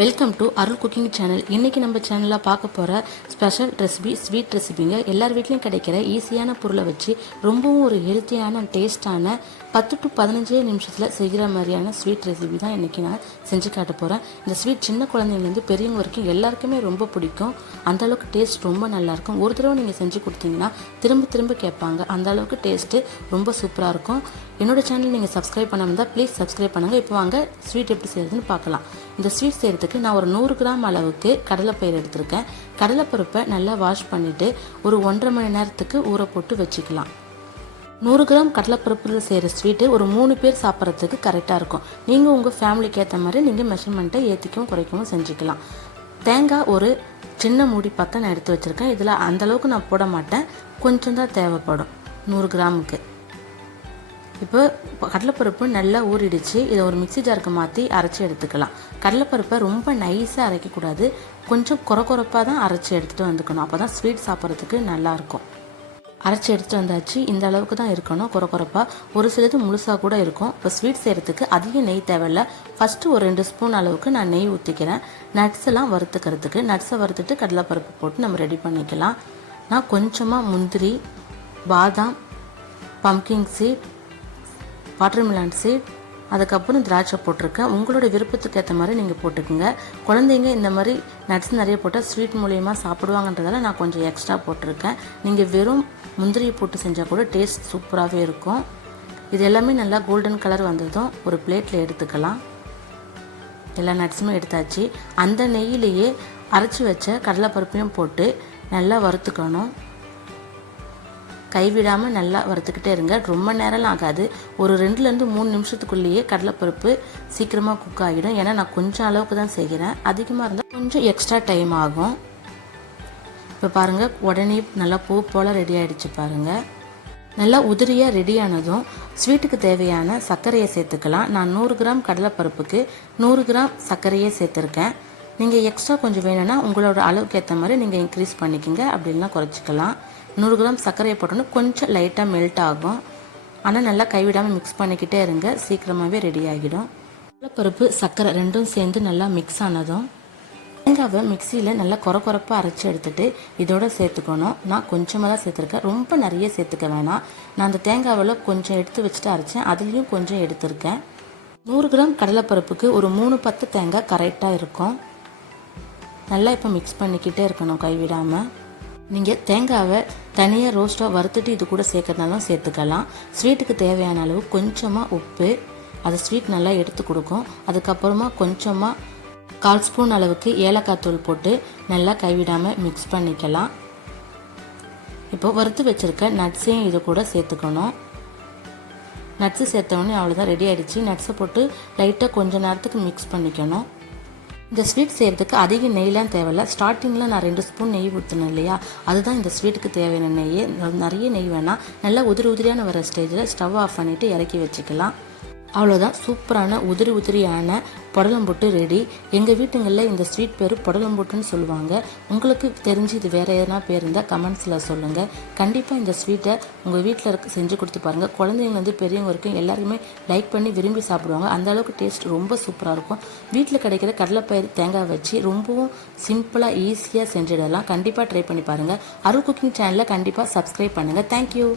Welcome to Arul cooking channel. இன்றைக்கி நம்ம சேனலில் பார்க்க போகிற ஸ்பெஷல் ரெசிபி ஸ்வீட் ரெசிபிங்க. எல்லார் வீட்லேயும் கிடைக்கிற ஈஸியான பொருளை வச்சு ரொம்பவும் ஒரு ஹெல்த்தியான டேஸ்டான 10 to 15 நிமிஷத்தில் செய்கிற மாதிரியான ஸ்வீட் ரெசிபி தான் இன்றைக்கி நான் செஞ்சு காட்ட போகிறேன். இந்த ஸ்வீட் சின்ன குழந்தைங்கலேருந்து பெரியவங்க வரைக்கும் எல்லாருக்குமே ரொம்ப பிடிக்கும். அந்தளவுக்கு டேஸ்ட் ரொம்ப நல்லாயிருக்கும். ஒரு தடவை நீங்கள் செஞ்சு கொடுத்தீங்கன்னா திரும்ப திரும்ப கேட்பாங்க. அந்தளவுக்கு டேஸ்ட்டு ரொம்ப சூப்பராக இருக்கும். என்னோடய சேனல் நீங்கள் சப்ஸ்கிரைப் பண்ணாமல் தான் ப்ளீஸ் சப்ஸ்கிரைப் பண்ணுங்கள். இப்போ வாங்க ஸ்வீட் எப்படி செய்கிறதுன்னு பார்க்கலாம். இந்த ஸ்வீட் செய்கிறதுக்கு நான் ஒரு 100 கிராம் அளவுக்கு கடலைப்பயிறு எடுத்திருக்கேன். கடலைப்பருப்பை நல்லா வாஷ் பண்ணிவிட்டு ஒரு 1.5 மணி நேரத்துக்கு ஊற போட்டு வச்சுக்கலாம். 100 கிராம் கடலைப்பருப்பில் செய்கிற ஸ்வீட்டு ஒரு 3 பேர் சாப்பிட்றதுக்கு கரெக்டாக இருக்கும். நீங்கள் உங்கள் ஃபேமிலிக்கு ஏற்ற மாதிரி நீங்கள் மெஷர்மெண்ட்டை ஏற்றிக்கவும் குறைக்கவும் செஞ்சுக்கலாம். தேங்காய் ஒரு சின்ன மூடி பக்கம் நான் எடுத்து வச்சுருக்கேன். இதில் அந்தளவுக்கு நான் போட மாட்டேன், கொஞ்சம் தான் தேவைப்படும் 100 கிராமுக்கு. இப்போ கடலைப்பருப்பு நல்லா ஊறிடுச்சு. இதை ஒரு மிக்ஸி ஜாருக்கு மாற்றி அரைச்சி எடுத்துக்கலாம். கடலைப்பருப்பை ரொம்ப நைஸாக அரைக்கக்கூடாது, கொஞ்சம் குறப்பாக தான் அரைச்சி எடுத்துகிட்டு வந்துக்கணும். அப்போ தான் ஸ்வீட் சாப்பிட்றதுக்கு நல்லாயிருக்கும். அரைச்சி எடுத்துகிட்டு வந்தாச்சு. இந்த அளவுக்கு தான் இருக்கணும் குறப்பாக. ஒரு சிலது முழுசாக கூட இருக்கும். இப்போ ஸ்வீட் செய்கிறதுக்கு அதிக நெய் தேவையில்லை. ஃபஸ்ட்டு ஒரு 2 ஸ்பூன் அளவுக்கு நான் நெய் ஊற்றிக்கிறேன். நட்ஸ் எல்லாம் வறுத்துக்கிறதுக்கு. நட்ஸை வறுத்துட்டு கடலைப்பருப்பு போட்டு நம்ம ரெடி பண்ணிக்கலாம். நான் கொஞ்சமாக முந்திரி, பாதாம், பம்கின் சீட், வாட்டர்மெலன் சீட், அதுக்கப்புறம் திராட்சை போட்டிருக்கேன். உங்களோட விருப்பத்துக்கு ஏற்ற மாதிரி நீங்கள் போட்டுக்கோங்க. குழந்தைங்க இந்த மாதிரி நட்ஸ் நிறைய போட்டால் ஸ்வீட் மூலியமாக சாப்பிடுவாங்கன்றதால நான் கொஞ்சம் எக்ஸ்ட்ரா போட்டிருக்கேன். நீங்கள் வெறும் முந்திரியை போட்டு செஞ்சால் கூட டேஸ்ட் சூப்பராகவே இருக்கும். இது எல்லாமே நல்லா கோல்டன் கலர் வந்ததும் ஒரு பிளேட்டில் எடுத்துக்கலாம். எல்லா நட்ஸுமே எடுத்தாச்சு. அந்த நெய்யிலேயே அரைச்சி வச்ச கடலைப்பருப்பையும் போட்டு நல்லா வறுத்துக்கணும். கைவிடாமல் நல்லா வறுத்துக்கிட்டே இருங்க. ரொம்ப நேரம்லாம் ஆகாது. ஒரு 2 to 3 நிமிஷத்துக்குள்ளேயே கடலைப்பருப்பு சீக்கிரமாக குக் ஆகிடும். ஏன்னா நான் கொஞ்சம் அளவுக்கு தான் செய்கிறேன். அதிகமாக இருந்தால் கொஞ்சம் எக்ஸ்ட்ரா டைம் ஆகும். இப்போ பாருங்கள், உடனே நல்லா பூ போல் ரெடி ஆகிடுச்சு பாருங்கள். நல்லா உதிரியாக ரெடி ஆனதும் ஸ்வீட்டுக்கு தேவையான சர்க்கரையை சேர்த்துக்கலாம். நான் 100 கிராம் கடலைப்பருப்புக்கு 100 கிராம் சர்க்கரையே சேர்த்துருக்கேன். நீங்கள் எக்ஸ்ட்ரா கொஞ்சம் வேணும்னா உங்களோட அளவுக்கு ஏற்ற மாதிரி நீங்கள் இன்க்ரீஸ் பண்ணிக்கோங்க, அப்படின்னா குறைச்சிக்கலாம். 100 கிராம் சர்க்கரையை போட்டோன்னா கொஞ்சம் லைட்டாக மெல்ட் ஆகும். ஆனால் நல்லா கைவிடாமல் மிக்ஸ் பண்ணிக்கிட்டே இருங்க, சீக்கிரமாகவே ரெடி ஆகிடும். கடலைப்பருப்பு சர்க்கரை ரெண்டும் சேர்ந்து நல்லா மிக்ஸ் ஆனதும் தேங்காவை மிக்சியில் நல்லா குறப்பாக அரைச்சி எடுத்துகிட்டு இதோட சேர்த்துக்கணும். நான் கொஞ்சமாக தான் சேர்த்துருக்கேன், ரொம்ப நிறைய சேர்த்துக்க வேணாம். நான் அந்த தேங்காவில் கொஞ்சம் எடுத்து வச்சுட்டு அரைச்சேன், அதுலேயும் கொஞ்சம் எடுத்திருக்கேன். 100 கிராம் கடலைப்பருப்புக்கு ஒரு 3 பத்து தேங்காய் கரெக்டாக இருக்கும். நல்லா இப்போ மிக்ஸ் பண்ணிக்கிட்டே இருக்கணும் கைவிடாமல். நீங்கள் தேங்காவை தனியாக ரோஸ்ட்டாக வறுத்துட்டு இது கூட சேர்க்கறதுனாலும் சேர்த்துக்கலாம். ஸ்வீட்டுக்கு தேவையான அளவு கொஞ்சமாக உப்பு, அது ஸ்வீட் நல்லா எடுத்து கொடுக்கும். அதுக்கப்புறமா கொஞ்சமாக 1/4 ஸ்பூன் அளவுக்கு ஏலக்காய் தூள் போட்டு நல்லா கைவிடாமல் மிக்ஸ் பண்ணிக்கலாம். இப்போ வறுத்து வச்சுருக்க நட்ஸையும் இது கூட சேர்த்துக்கணும். நட்ஸு சேர்த்தோடனே அவ்வளோதான், ரெடி ஆகிடுச்சு. நட்ஸை போட்டு லைட்டாக கொஞ்சம் நேரத்துக்கு மிக்ஸ் பண்ணிக்கணும். இந்த ஸ்வீட் செய்கிறதுக்கு அதிக நெய்லாம் தேவையில்லை. ஸ்டார்டிங்கில் நான் 2 ஸ்பூன் நெய் ஊற்றினேன் இல்லையா, அதுதான் இந்த ஸ்வீட்டுக்கு தேவையான நெய். நிறைய நெய் வேணாம். நல்லா உதிரியான வர ஸ்டேஜில் ஸ்டவ் ஆஃப் பண்ணிவிட்டு இறக்கி வச்சுக்கலாம். அவ்வளோதான், சூப்பரான உதிரியான புடலம்பொட்டு ரெடி. எங்கள் வீட்டுங்களில் இந்த ஸ்வீட் பேர் புடலம்பொட்டுன்னு சொல்லுவாங்க. உங்களுக்கு தெரிஞ்சு இது வேறு எதனா பேர் இருந்தால் கமெண்ட்ஸில் சொல்லுங்கள். கண்டிப்பாக இந்த ஸ்வீட்டை உங்கள் வீட்டில் செஞ்சு கொடுத்து பாருங்கள். குழந்தைங்க பெரியவங்க வரைக்கும் எல்லாருமே லைக் பண்ணி விரும்பி சாப்பிடுவாங்க. அந்தளவுக்கு டேஸ்ட் ரொம்ப சூப்பராக இருக்கும். வீட்டில் கிடைக்கிற கடலைப்பயிறு தேங்காய் வச்சு ரொம்பவும் சிம்பிளாக ஈஸியாக செஞ்சிடலாம். கண்டிப்பாக ட்ரை பண்ணி பாருங்கள். அருள் குக்கிங் சேனலை கண்டிப்பாக சப்ஸ்கிரைப் பண்ணுங்கள். தேங்க்யூ.